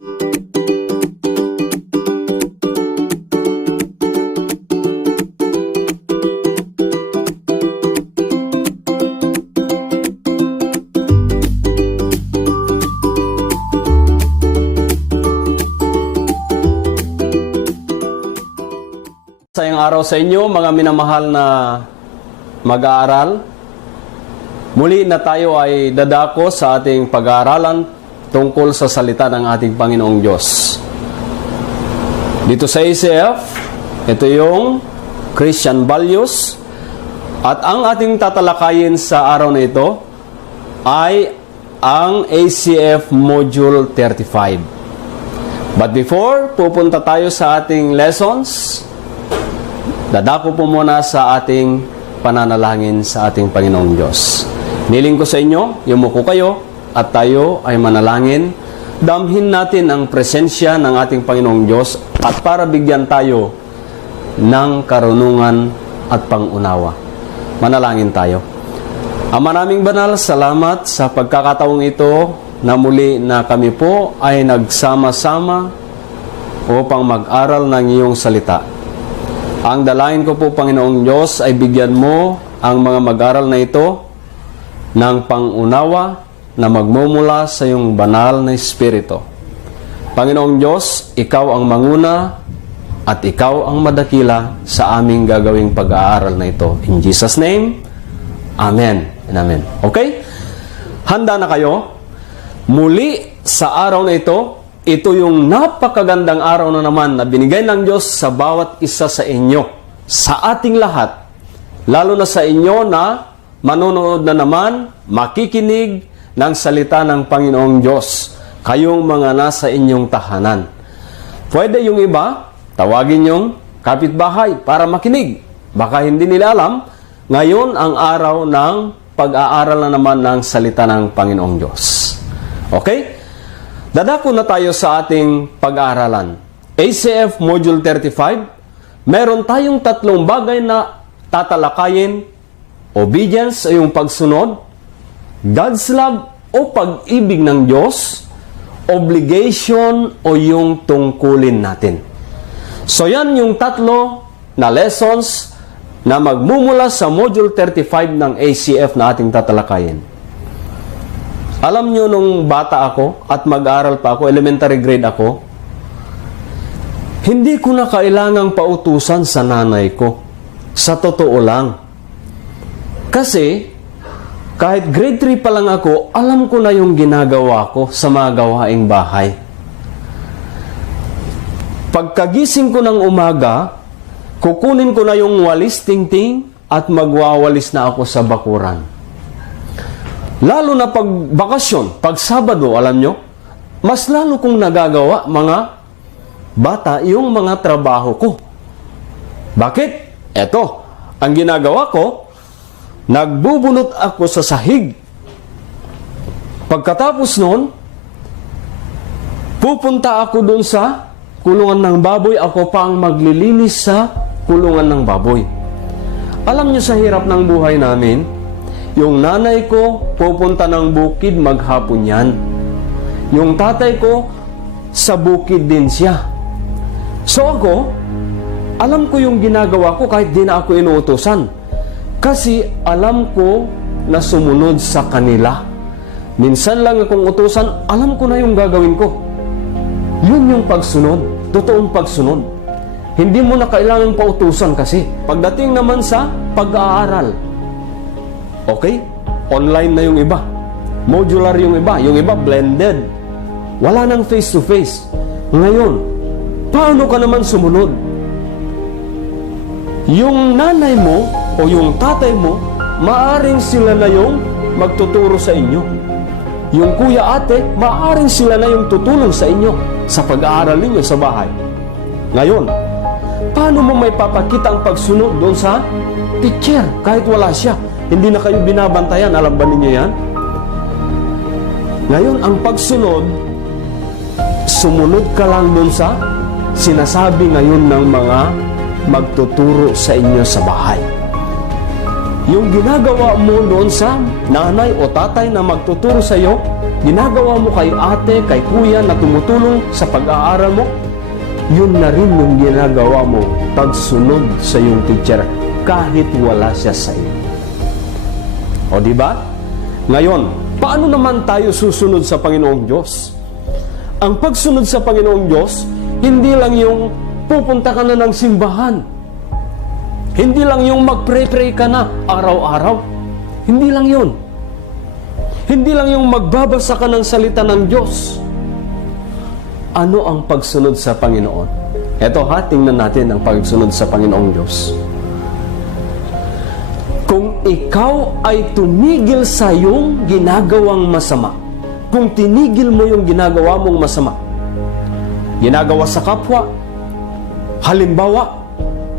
Sayang araw sa inyo, mga minamahal na mag-aaral. Muli na tayo ay dadako sa ating pag-aaralan tungkol sa salita ng ating Panginoong Diyos. Dito sa ACF, ito yung Christian Values. At ang ating tatalakayin sa araw na ito ay ang ACF Module 35. But before pupunta tayo sa ating lessons, dadako po muna sa ating pananalangin sa ating Panginoong Diyos. Niling ko sa inyo, yumuko kayo at tayo ay manalangin. Damhin natin ang presensya ng ating Panginoong Diyos at para bigyan tayo ng karunungan at pangunawa. Manalangin tayo. Ama naming banal, salamat sa pagkakataong ito na muli na kami po ay nagsama-sama upang mag-aral ng iyong salita. Ang dalangin ko po, Panginoong Diyos, ay bigyan mo ang mga mag-aral na ito ng pangunawa na magmumula sa iyong banal na Espiritu. Panginoong Diyos, ikaw ang manguna at ikaw ang madakila sa aming gagawing pag-aaral na ito. In Jesus' name, Amen and Amen. Okay? Handa na kayo? Muli sa araw na ito, ito yung napakagandang araw na naman na binigay ng Diyos sa bawat isa sa inyo, sa ating lahat, lalo na sa inyo na manonood na naman, makikinig ng salita ng Panginoong Diyos, kayong mga nasa inyong tahanan. Pwede yung iba, tawagin yung kapitbahay para makinig. Baka hindi nila alam, ngayon ang araw ng pag-aaral na naman ng salita ng Panginoong Diyos. Okay? Dadako na tayo sa ating pag-aaralan. ACF Module 35, meron tayong tatlong bagay na tatalakayin: obedience o yung pagsunod, God's love o pag-ibig ng Diyos, obligation o yung tungkulin natin. So yan yung tatlo na lessons na magmumula sa Module 35 ng ACF na ating tatalakayin. Alam nyo, nung bata ako at mag-aral pa ako, elementary grade ako, hindi ko na kailangang pautusan sa nanay ko. Sa totoo lang. Kasi, kahit grade 3 pa lang ako, alam ko na yung ginagawa ko sa mga gawaing bahay. Pagkagising ko ng umaga, kukunin ko na yung walis tingting at magwawalis na ako sa bakuran. Lalo na pag bakasyon, pag Sabado, alam nyo, mas lalo kong nagagawa, mga bata, yung mga trabaho ko. Bakit? Eto, ang ginagawa ko, nagbubunot ako sa sahig. Pagkatapos nun, pupunta ako dun sa kulungan ng baboy, ako pa ang maglilinis sa kulungan ng baboy. Alam nyo, sa hirap ng buhay namin, yung nanay ko, pupunta ng bukid maghapon yan. Yung tatay ko, sa bukid din siya. So ako, alam ko yung ginagawa ko kahit di na ako inuutosan. Kasi alam ko na sumunod sa kanila. Minsan lang akong utusan, alam ko na yung gagawin ko. Yun yung pagsunod, totoong pagsunod. Hindi mo na kailangan pautusan kasi. Pagdating naman sa pag-aaral, okay? Online na yung iba. Modular yung iba blended. Wala nang face-to-face. Ngayon, paano ka naman sumunod? Yung nanay mo o yung tatay mo, maaring sila na yung magtuturo sa inyo. Yung kuya ate, maaring sila na yung tutulong sa inyo sa pag-aaral ninyo sa bahay. Ngayon, paano mo may papakita ang pagsunod doon sa teacher kahit wala siya? Hindi na kayo binabantayan. Alam ba ninyo yan? Ngayon, ang pagsunod, sumunod ka lang dun sa sinasabi ngayon ng mga magtuturo sa inyo sa bahay. Yung ginagawa mo doon sa nanay o tatay na magtuturo sa iyo, ginagawa mo kay ate, kay kuya na tumutulong sa pag-aaral mo, yun na rin yung ginagawa mo pagsunod sa iyong teacher kahit wala siya sa iyo. O di ba? Ngayon, paano naman tayo susunod sa Panginoong Diyos? Ang pagsunod sa Panginoong Diyos, hindi lang yung pupunta ka na ng simbahan. Hindi lang yung mag-pray-pray ka na araw-araw. Hindi lang yun. Hindi lang yung magbabasa ka ng salita ng Diyos. Ano ang pagsunod sa Panginoon? Eto ha, tingnan natin ang pagsunod sa Panginoong Diyos. Kung ikaw ay tumigil sa iyong ginagawang masama, kung tinigil mo yung ginagawa mong masama, ginagawa sa kapwa, halimbawa,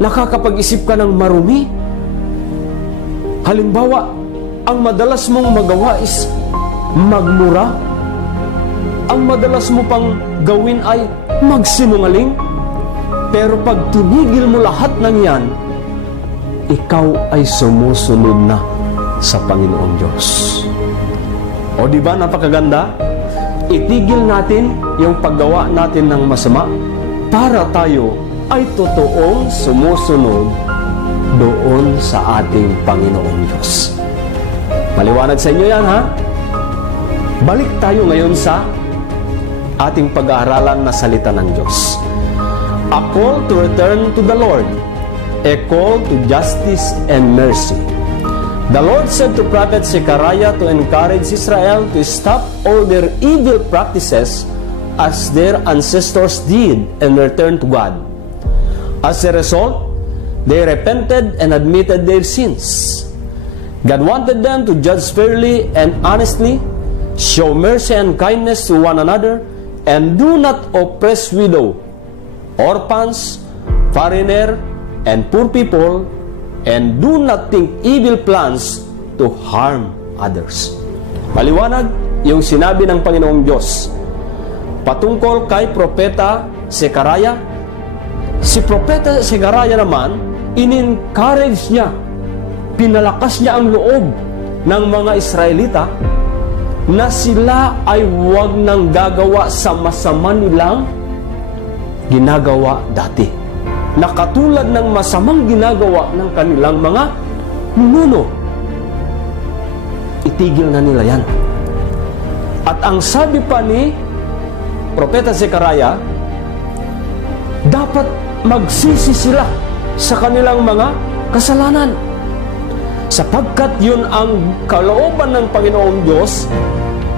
nakakapag-isip ka ng marumi, halimbawa, ang madalas mong magawa is magmura, ang madalas mo pang gawin ay magsinungaling, pero pag tinigil mo lahat ng yan, ikaw ay sumusunod na sa Panginoong Diyos. O di ba napakaganda? Itigil natin yung paggawa natin ng masama para tayo ay totoong sumusunod doon sa ating Panginoong Diyos. Maliwanag sa inyo yan, ha? Balik tayo ngayon sa ating pag-aaralan na salita ng Diyos. A call to return to the Lord. A call to justice and mercy. The Lord said to Prophet Zechariah to encourage Israel to stop all their evil practices as their ancestors did and return to God. As a result, they repented and admitted their sins. God wanted them to judge fairly and honestly, show mercy and kindness to one another, and do not oppress widow, orphans, foreigner, and poor people, and do not think evil plans to harm others. Maliwanag yung sinabi ng Panginoong Diyos patungkol kay Propeta Zechariah. Si Propeta Zechariah naman, in-encourage niya, pinalakas niya ang loob ng mga Israelita na sila ay huwag nang gagawa sa masama nilang ginagawa dati, na katulad ng masamang ginagawa ng kanilang mga ninuno. Itigil na nila yan. At ang sabi pa ni Propeta Zechariah, dapat magsisi sila sa kanilang mga kasalanan, sapagkat yun ang kalooban ng Panginoong Diyos,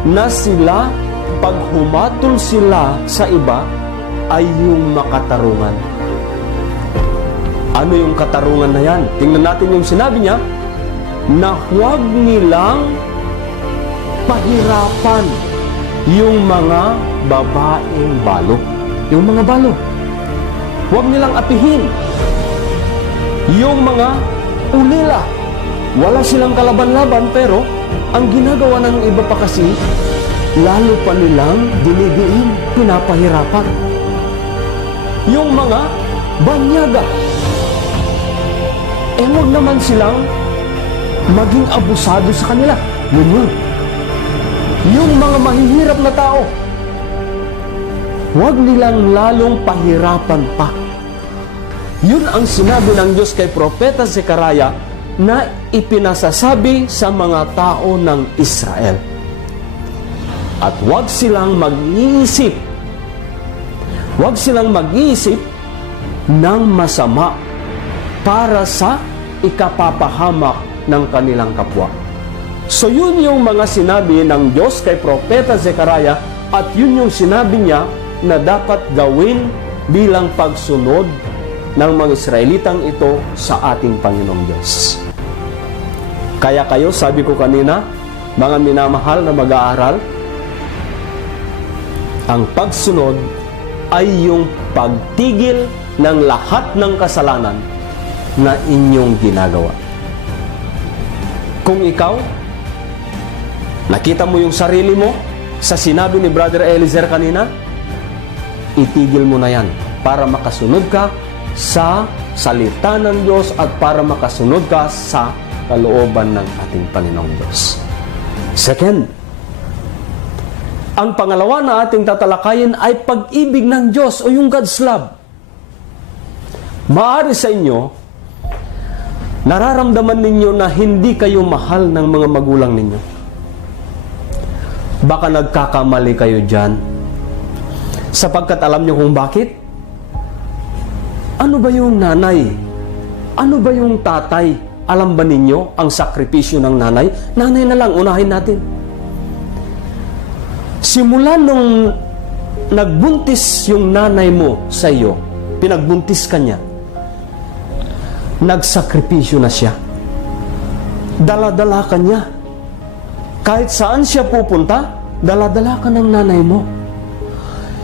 na sila, pag humatol sila sa iba, ay yung makatarungan. Ano yung katarungan na yan? Tingnan natin yung sinabi niya, na huwag nilang pahirapan yung mga babaeng balo. Yung mga balo. Huwag nilang apihin yung mga ulila. Wala silang kalaban-laban, pero ang ginagawa ng iba pa kasi, lalo pa nilang dinidiin, pinapahirapan. Yung mga banyaga, huwag naman silang maging abusado sa kanila. Yun. Yung mga mahihirap na tao, huwag nilang lalong pahirapan pa. Yun ang sinabi ng Diyos kay Propeta Zechariah na ipinasasabi sa mga tao ng Israel. At huwag silang mag-iisip ng masama para sa ikapapahamak ng kanilang kapwa. So yun yung mga sinabi ng Diyos kay Propeta Zechariah, at yun yung sinabi niya na dapat gawin bilang pagsunod ng mga Israelitang ito sa ating Panginoong Diyos. Kaya kayo, sabi ko kanina, mga minamahal na mag-aaral, ang pagsunod ay yung pagtigil ng lahat ng kasalanan na inyong ginagawa. Kung ikaw, nakita mo yung sarili mo sa sinabi ni Brother Eliezer kanina, itigil mo na yan para makasunod ka sa salita ng Diyos at para makasunod ka sa kalooban ng ating Panginoong Diyos. Second, Ang pangalawa na ating tatalakayin ay pag-ibig ng Diyos o yung God's love. Maaari sa inyo, nararamdaman ninyo na hindi kayo mahal ng mga magulang ninyo. Baka nagkakamali kayo dyan. Sapagkat alam nyo kung bakit? Ano ba yung nanay? Ano ba yung tatay? Alam ba ninyo ang sakripisyo ng nanay? Nanay na lang, unahin natin. Simula nung nagbuntis yung nanay mo sa iyo, pinagbuntis ka niya, nagsakripisyo na siya. Dala-dala ka niya. Kahit saan siya pupunta, dala-dala ka ng nanay mo.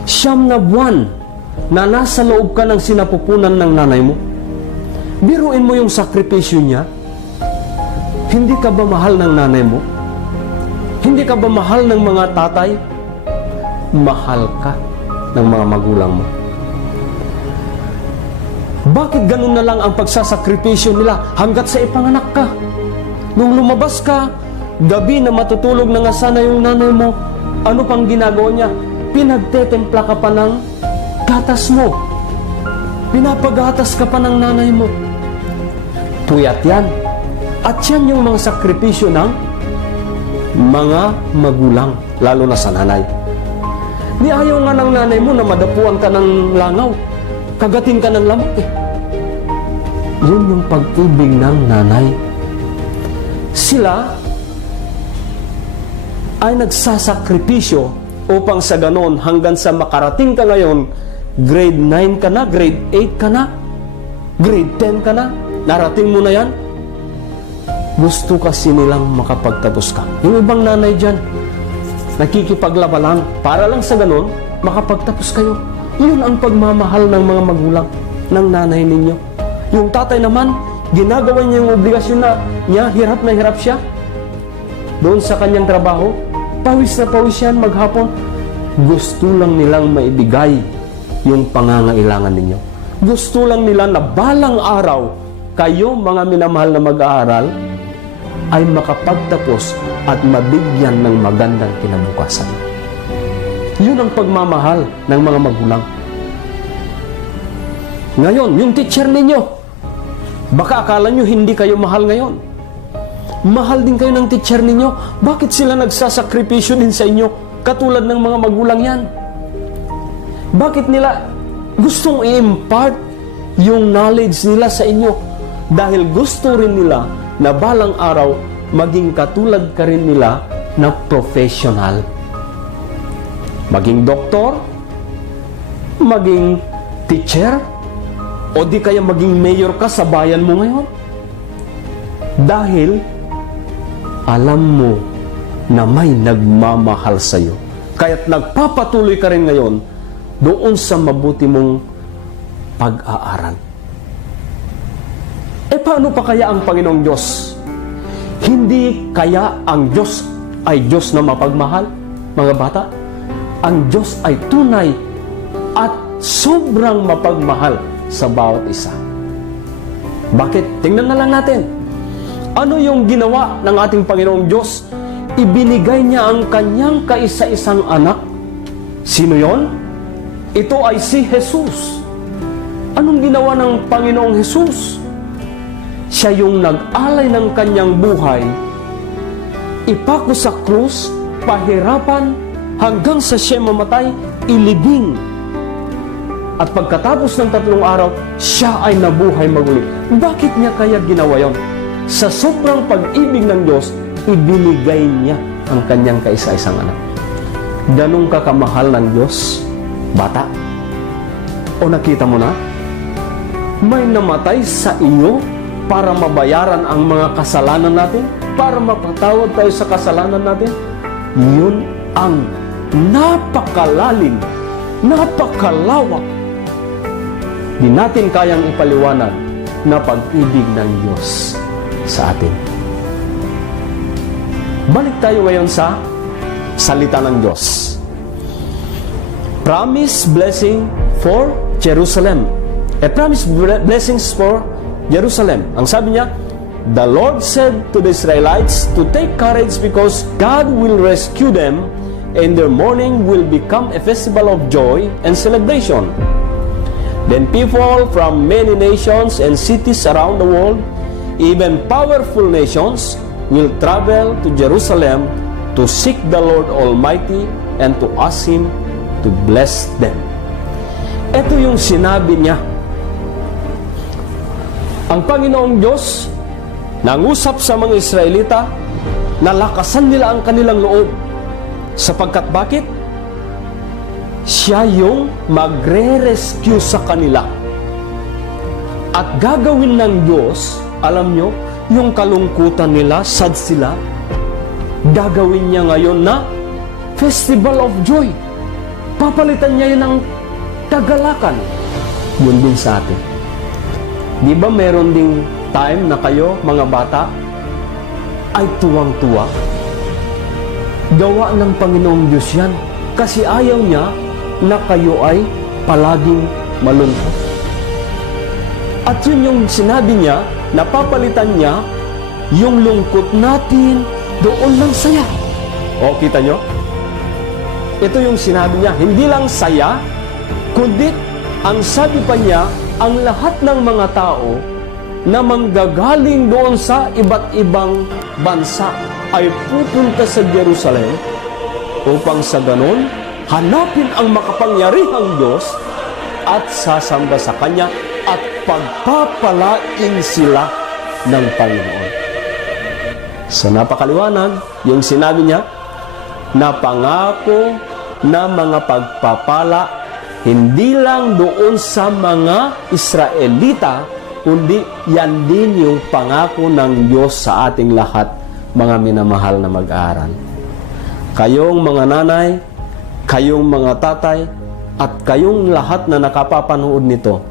9 na buwan na nasa loob ka ng sinapupunan ng nanay mo. Biruin mo yung sakripisyo niya. Hindi ka ba mahal ng nanay mo? Hindi ka ba mahal ng mga tatay? Mahal ka ng mga magulang mo. Bakit ganun na lang ang pagsasakripisyo nila hanggat sa ipanganak ka? Nung lumabas ka, gabi na matutulog na nga sana yung nanay mo, ano pang ginagawa niya? Pinagtetempla ka pa ng gatas mo. Pinapagatas ka pa ng nanay mo. Puyat yan. At yan yung mga sakripisyo ng mga magulang, lalo na sa nanay. Di ayaw nga ng nanay mo na madapuan ka ng langaw. Kagatin ka ng lamok eh. Yun yung pag-ibig ng nanay. Sila ay nagsasakripisyo upang sa ganon hanggang sa makarating ka ngayon, grade 9 ka na, grade 8 ka na, grade 10 ka na, narating mo na yan, gusto kasi nilang makapagtapos ka. Yung ibang nanay dyan, nakikipaglaba lang, para lang sa ganon, makapagtapos kayo. Yun ang pagmamahal ng mga magulang, ng nanay ninyo. Yung tatay naman, ginagawa niya yung obligasyon na niya, hirap na hirap siya. Doon sa kanyang trabaho, pawis na pawis yan maghapon. Gusto lang nilang maibigay yung pangangailangan ninyo. Gusto lang nila na balang araw, kayo mga minamahal na mag-aaral, ay makapagtapos at mabigyan ng magandang kinabukasan. Yun ang pagmamahal ng mga magulang. Ngayon, yung teacher ninyo, baka akala nyo hindi kayo mahal ngayon. Mahal din kayo ng teacher ninyo. Bakit sila nagsasakripisyo din sa inyo katulad ng mga magulang yan? Bakit nila gustong i-impart yung knowledge nila sa inyo? Dahil gusto rin nila na balang araw maging katulad ka rin nila na professional. Maging doktor, maging teacher, o di kaya maging mayor ka sa bayan mo ngayon. Dahil alam mo na may nagmamahal sa iyo. Kaya't nagpapatuloy ka rin ngayon doon sa mabuti mong pag-aaral. Paano pa kaya ang Panginoong Diyos? Hindi kaya ang Diyos ay Diyos na mapagmahal, mga bata? Ang Diyos ay tunay at sobrang mapagmahal sa bawat isa. Bakit? Tingnan na lang natin. Ano yung ginawa ng ating Panginoong Diyos? Ibinigay niya ang kanyang kaisa-isang anak. Sino yon? Ito ay si Jesus. Anong ginawa ng Panginoong Jesus? Siya yung nag-alay ng kanyang buhay, ipako sa krus, pahirapan, hanggang sa siya mamatay, ilibing. At pagkatapos ng 3 araw, siya ay nabuhay maguli. Bakit niya kaya ginawa yon? Sa sobrang pag-ibig ng Diyos, ibinigay niya ang kanyang kaisa-isang anak. Ganun ka kamahal ng Diyos, bata? O nakita mo na? May namatay sa iyo para mabayaran ang mga kasalanan natin, para mapatawad tayo sa kasalanan natin. Yun ang napakalalim, napakalawak, di natin kayang ipaliwanag na pag-ibig ng Diyos sa atin. Balik tayo ngayon sa salita ng Diyos. Promise blessing for Jerusalem. Promise blessings for Jerusalem. Ang sabi niya, the Lord said to the Israelites to take courage because God will rescue them and their mourning will become a festival of joy and celebration. Then people from many nations and cities around the world, even powerful nations, will travel to Jerusalem to seek the Lord Almighty and to ask Him to bless them. Ito yung sinabi niya. Ang Panginoong Diyos nangusap sa mga Israelita na lakasan nila ang kanilang loob. Sapagkat bakit? Siya yung magre-rescue sa kanila. At gagawin ng Diyos, alam nyo, yung kalungkutan nila, sad sila, gagawin niya ngayon na Festival of Joy. Papalitan niya yun ng kagalakan. Yun din sa atin. Di ba meron ding time na kayo, mga bata, ay tuwang-tuwa? Gawa ng Panginoong Diyos yan. Kasi ayaw niya na kayo ay palaging malungkot. At yun yung sinabi niya, napapalitan niya yung lungkot natin doon ng saya. O, kita nyo? Ito yung sinabi niya, hindi lang saya, kundi ang sabi pa niya, ang lahat ng mga tao na manggagaling doon sa iba't ibang bansa ay pupunta sa Jerusalem upang sa ganon, hanapin ang makapangyarihang Diyos at sasamba sa Kanya at pagpapalain sila ng Panginoon. So napakaliwanag, yung sinabi niya, na pangako na mga pagpapala, hindi lang doon sa mga Israelita, kundi yan din yung pangako ng Diyos sa ating lahat, mga minamahal na mag-aaral. Kayong mga nanay, kayong mga tatay, at kayong lahat na nakapapanood nito,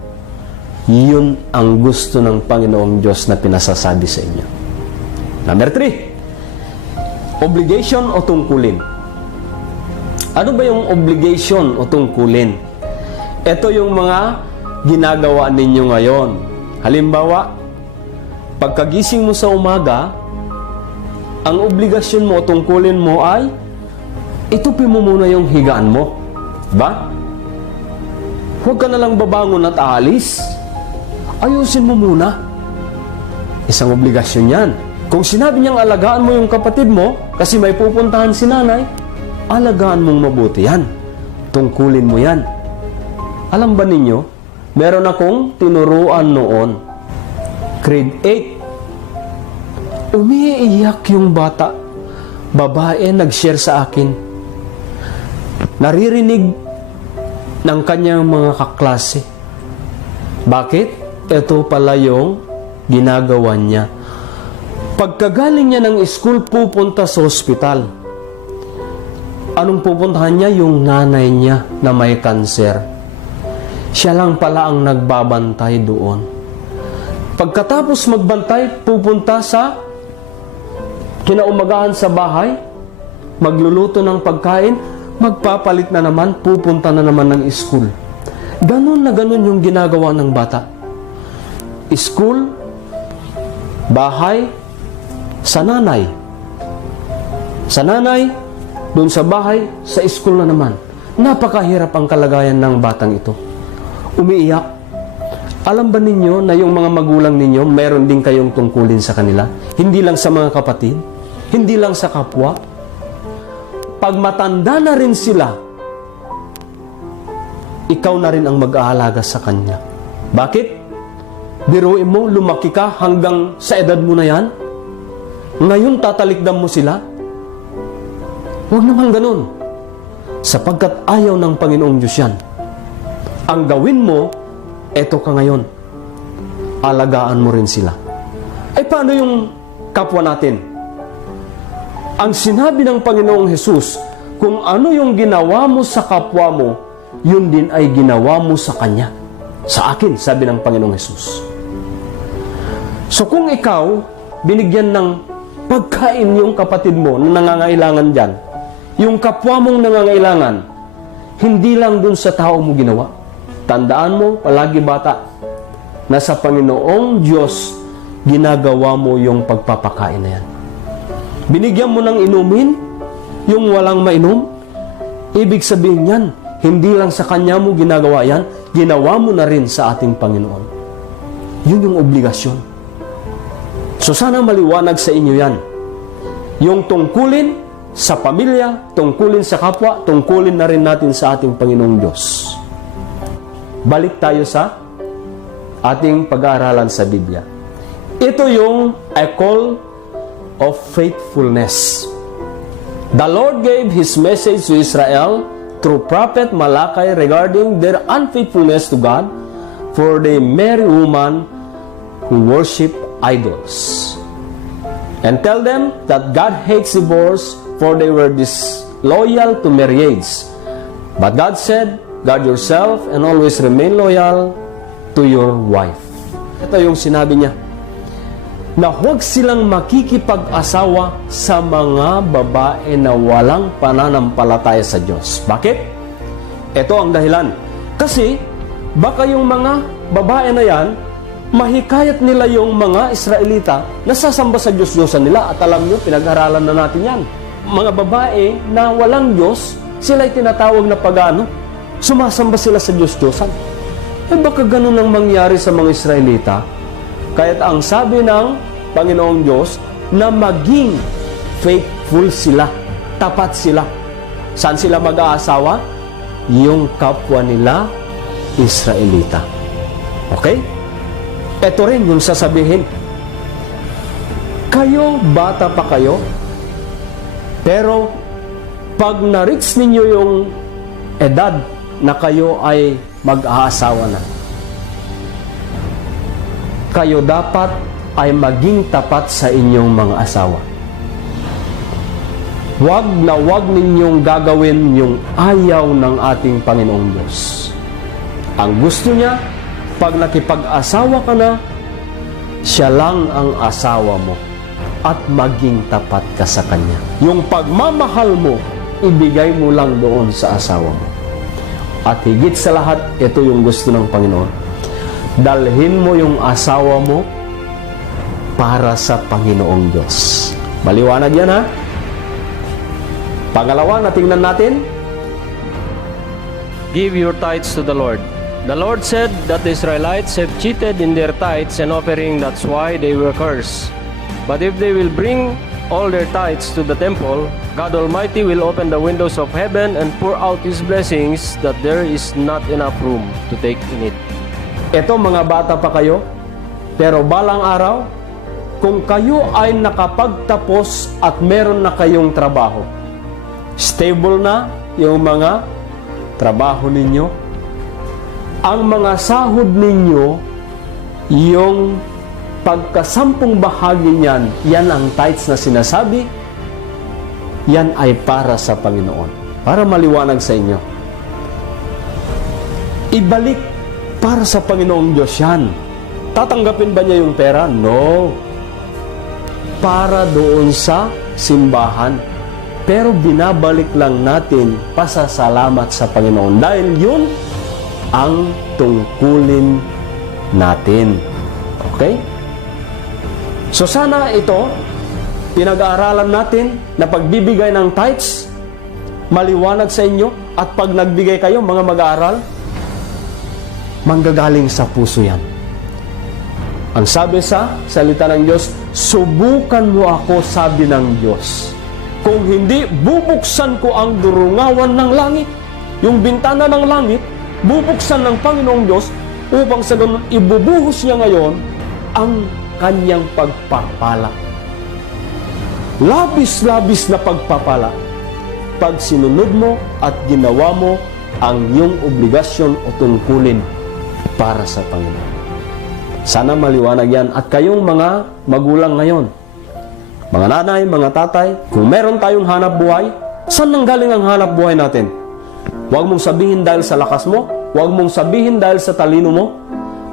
yun ang gusto ng Panginoong Diyos na pinasasabi sa inyo. Number 3, obligation o tungkulin. Ano ba yung obligation o tungkulin? Ito yung mga ginagawa ninyo ngayon. Halimbawa, pagkagising mo sa umaga, ang obligasyon mo o tungkulin mo ay itupin mo muna yung higaan mo. Diba? Huwag ka na lang babangon at aalis. Ayusin mo muna. Isang obligasyon yan. Kung sinabi niyang alagaan mo yung kapatid mo kasi may pupuntahan si nanay, alagaan mong mabuti yan. Tungkulin mo yan. Alam ba ninyo, meron akong tinuruan noon, grade 8. Umiiyak yung bata. Babae nag-share sa akin. Naririnig ng kanyang mga kaklase. Bakit? Ito pala yung ginagawa niya. Pagkagaling niya ng school, pupunta sa ospital. Anong pupuntahan niya? Yung nanay niya na may kanser. Siya lang pala ang nagbabantay doon. Pagkatapos magbantay, pupunta sa kinaumagahan sa bahay, magluluto ng pagkain, magpapalit na naman, pupunta na naman ng school. Ganon na ganon yung ginagawa ng bata. School, bahay, sa nanay. Sa nanay, doon sa bahay, sa school na naman. Napakahirap ang kalagayan ng batang ito. Umiiyak. Alam ba ninyo na yung mga magulang ninyo, mayroon din kayong tungkulin sa kanila? Hindi lang sa mga kapatid, hindi lang sa kapwa. Pag matanda na rin sila, ikaw na rin ang mag-aalaga sa kanya. Bakit? Biruin mo, lumaki ka hanggang sa edad mo na yan. Ngayon tatalikdan mo sila. Huwag naman ganun. Sapagkat ayaw ng Panginoong Diyos yan. Ang gawin mo, eto ka ngayon. Alagaan mo rin sila. Eh paano yung kapwa natin? Ang sinabi ng Panginoong Hesus, kung ano yung ginawa mo sa kapwa mo, yun din ay ginawa mo sa Kanya. Sa akin, sabi ng Panginoong Hesus. So kung ikaw, binigyan ng pagkain yung kapatid mo na nangangailangan dyan, yung kapwa mong nangangailangan, hindi lang dun sa tao mo ginawa. Tandaan mo, palagi bata, na sa Panginoong Diyos, ginagawa mo yung pagpapakain na yan. Binigyan mo ng inumin, yung walang mainom, Ibig sabihin yan, hindi lang sa Kanya mo ginagawa yan, ginawa mo na rin sa ating Panginoon. Yun yung obligasyon. So sana maliwanag sa inyo yan. Yung tungkulin sa pamilya, tungkulin sa kapwa, tungkulin na rin natin sa ating Panginoong Diyos. Balik tayo sa ating pag-aaralan sa Biblia. Ito yung a call of faithfulness. The Lord gave His message to Israel through Prophet Malachi regarding their unfaithfulness to God, for they marry women who worship idols. And tell them that God hates divorce, for they were disloyal to marriage. But God said, guard yourself and always remain loyal to your wife. Ito yung sinabi niya, na huwag silang makikipag-asawa sa mga babae na walang pananampalataya sa Diyos. Bakit? Ito ang dahilan. Kasi, baka yung mga babae na yan, mahikayat nila yung mga Israelita na sasamba sa Diyos-Diyosan nila. At alam nyo, pinag-aralan na natin yan. Mga babae na walang Diyos, sila'y tinatawag na pagano. Sumasamba sila sa Diyos-Diyosan. Baka ganun ang mangyari sa mga Israelita. Kaya't ang sabi ng Panginoong Diyos na maging faithful sila, tapat sila. Saan sila mag-aasawa? Yung kapwa nila, Israelita. Okay? Ito rin yung sasabihin. Kayo, bata pa kayo, pero pag na-reach ninyo yung edad na kayo ay mag-aasawa na, kayo dapat ay maging tapat sa inyong mga asawa. Huwag na huwag ninyong gagawin yung ayaw ng ating Panginoong Diyos. Ang gusto niya, pag nakipag-asawa ka na, siya lang ang asawa mo at maging tapat ka sa Kanya. Yung pagmamahal mo, ibigay mo lang doon sa asawa mo. At higit sa lahat, ito yung gusto ng Panginoon. Dalhin mo yung asawa mo para sa Panginoong Diyos. Maliwanag yan, ha? Pangalawa na tingnan natin. Give your tithes to the Lord. The Lord said that the Israelites have cheated in their tithes and offering, that's why they were cursed. But if they will bring all their tithes to the temple, God Almighty will open the windows of heaven and pour out His blessings that there is not enough room to take in it. Ito, mga bata pa kayo, pero balang araw, kung kayo ay nakapagtapos at meron na kayong trabaho, stable na yung mga trabaho ninyo, ang mga sahod ninyo, yung pagkasampung bahagi niyan, yan ang tithes na sinasabi, yan ay para sa Panginoon. Para maliwanag sa inyo. Ibalik para sa Panginoong Diyos yan. Tatanggapin ba niya yung pera? No. Para doon sa simbahan. Pero binabalik lang natin pasasalamat sa Panginoon. Dahil yun ang tungkulin natin. Okay? So sana ito, pinag-aaralan natin na pagbibigay ng tithes, maliwanag sa inyo, at pag nagbigay kayo, mga mag-aaral, manggagaling sa puso yan. Ang sabi sa salita ng Diyos, subukan mo ako, sabi ng Diyos. Kung hindi, bubuksan ko ang durungawan ng langit. Yung bintana ng langit, bubuksan ng Panginoong Diyos upang sa ganun ibubuhos niya ngayon ang Kanyang pagpapala. Labis-labis na pagpapala pag sinunod mo at ginawa mo ang iyong obligasyon o tungkulin para sa Panginoon. Sana maliwanag yan. At kayong mga magulang ngayon, mga nanay, mga tatay, kung meron tayong hanap buhay, saan nanggaling ang hanap buhay natin? Huwag mong sabihin dahil sa lakas mo, huwag mong sabihin dahil sa talino mo.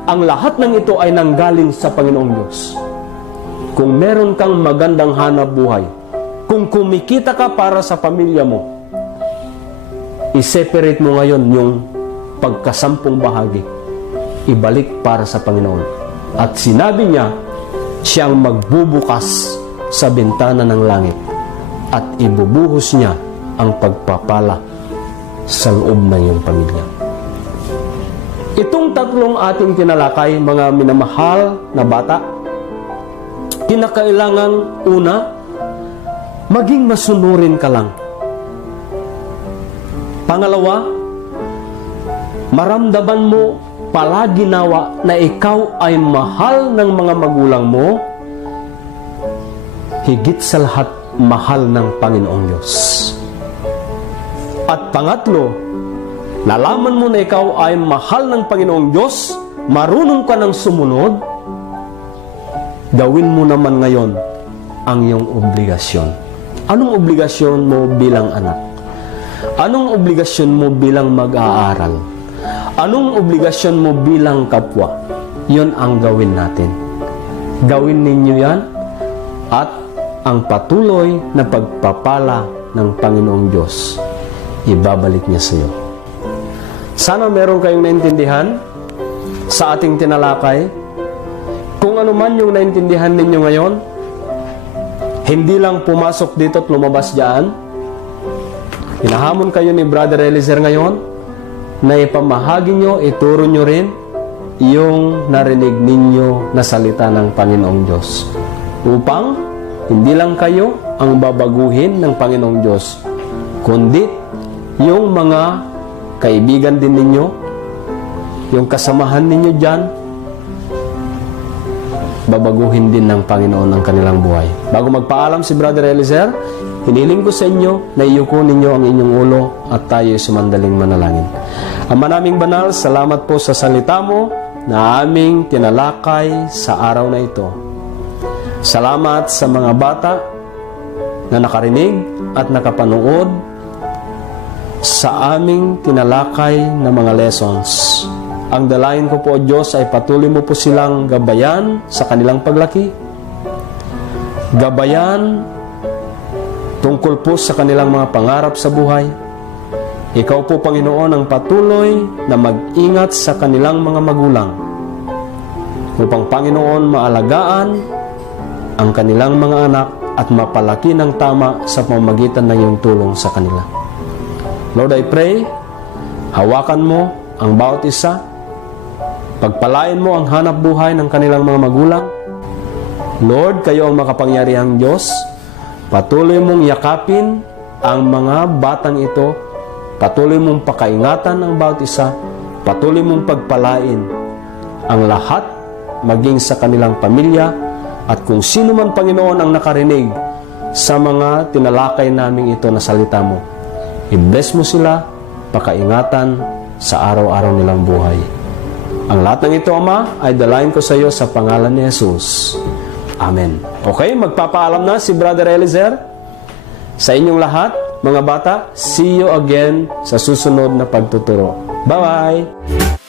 Ang lahat ng ito ay nanggaling sa Panginoong Diyos. Kung meron kang magandang hanap buhay, kung kumikita ka para sa pamilya mo, i-separate mo ngayon yung pagkasampung bahagi. Ibalik para sa Panginoon. At sinabi niya, siyang magbubukas sa bintana ng langit at ibubuhos niya ang pagpapala sa loob ng iyong pamilya. Itong tatlong ating tinalakay, mga minamahal na bata, kinakailangan una, maging masunurin ka lang. Pangalawa, maramdaman mo palagi nawa na ikaw ay mahal ng mga magulang mo, higit sa lahat mahal ng Panginoong Diyos. At pangatlo, nalaman mo na ikaw ay mahal ng Panginoong Diyos, marunong ka ng sumunod, gawin mo naman ngayon ang iyong obligasyon. Anong obligasyon mo bilang anak? Anong obligasyon mo bilang mag-aaral? Anong obligasyon mo bilang kapwa? Yun ang gawin natin. Gawin ninyo yan at ang patuloy na pagpapala ng Panginoong Diyos, ibabalik niya sa iyo. Sana meron kayong naintindihan sa ating tinalakay. Kung ano man yung naintindihan ninyo ngayon, hindi lang pumasok dito at lumabas dyan. Hinahamon kayo ni Brother Eliezer ngayon na ipamahagi nyo, ituro nyo rin yung narinig ninyo na salita ng Panginoong Diyos. Upang hindi lang kayo ang babaguhin ng Panginoong Diyos, kundi yung mga kaibigan din ninyo, yung kasamahan ninyo dyan, babaguhin din ng Panginoon ang kanilang buhay. Bago magpaalam si Brother Eliezer, hiniling ko sa inyo na iyuko ninyo ang inyong ulo at tayo sumandaling manalangin. Ama naming banal, salamat po sa salita mo na aming tinalakay sa araw na ito. Salamat sa mga bata na nakarinig at nakapanood sa aming tinalakay na mga lessons. Ang dalain ko po, Diyos, ay patuloy mo po silang gabayan sa kanilang paglaki. Gabayan tungkol po sa kanilang mga pangarap sa buhay. Ikaw po, Panginoon, ang patuloy na mag-ingat sa kanilang mga magulang upang, Panginoon, maalagaan ang kanilang mga anak at mapalaki ng tama sa pamamagitan ng iyong tulong sa kanila. Lord, I pray, hawakan mo ang bawat isa, pagpalain mo ang hanap buhay ng kanilang mga magulang. Lord, kayo ang makapangyarihang Diyos, patuloy mong yakapin ang mga batang ito, patuloy mong pakaingatan ang bawat isa, patuloy mong pagpalain ang lahat, maging sa kanilang pamilya, at kung sino man, Panginoon, ang nakarinig sa mga tinalakay naming ito na salita mo, i-bless mo sila, pakaingatan sa araw-araw nilang buhay. Ang lahat ng ito, Ama, ay dalain ko sa iyo sa pangalan ni Jesus. Amen. Okay, magpapaalam na si Brother Eliezer. Sa inyong lahat, mga bata, see you again sa susunod na pagtuturo. Bye-bye!